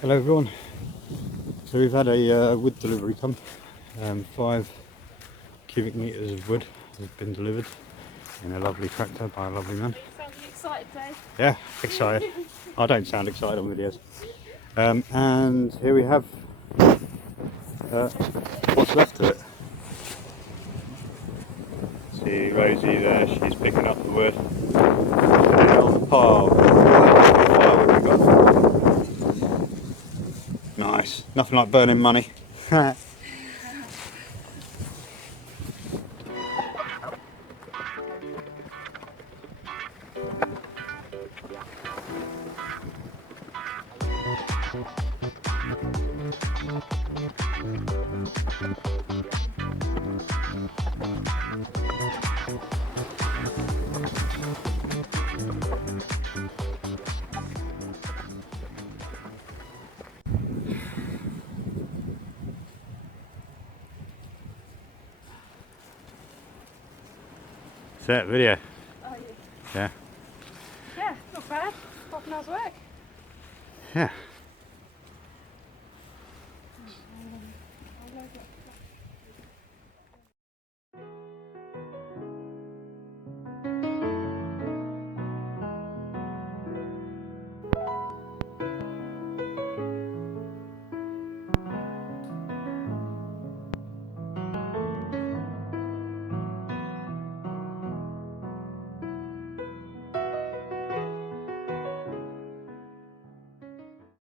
Hello everyone. So we've had a wood delivery come. 5 cubic metres of wood has been delivered in a lovely tractor by a lovely man. Sound excited, Dave? Yeah, excited. I don't sound excited on videos. And here we have what's left of it. See Rosie there, she's picking up the wood. And on the pile, what have we got? Nice, nothing like burning money. Is that video? Oh, Yeah. yeah, not bad. Half an hour's work. Yeah.